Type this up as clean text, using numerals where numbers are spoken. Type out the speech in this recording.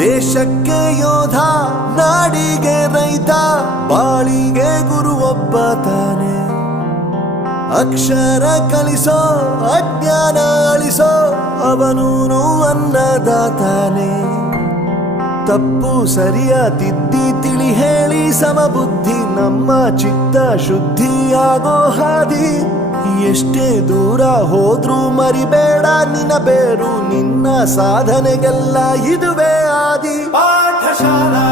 ದೇಶಕ್ಕೆ ಯೋಧ, ನಾಡಿಗೆ ರೈತ, ಬಾಳಿಗೆ ಗುರು ಒಬ್ಬ ತಾನೆ. ಅಕ್ಷರ ಕಲಿಸೋ, ಅಜ್ಞಾನ ಅಳಿಸೋ, ಅವನೂನು ಅನ್ನದಾತಾನೆ. ತಪ್ಪು ಸರಿಯ ತಿದ್ದಿ ತಿಳಿ ಹೇಳಿ ಸಮಬುದ್ಧಿ ನಮ್ಮ ಚಿತ್ತ ಶುದ್ಧಿಯಾಗೋ ಹಾದಿ. ಎಷ್ಟೇ ದೂರ ಹೋದ್ರೂ ಮರಿಬೇಡ ನಿನ್ನ ಬೇರು, ನಿನ್ನ ಸಾಧನೆಗೆಲ್ಲ ಇದುವೇ ಆದಿ. ಪಾಠಶಾಲಾ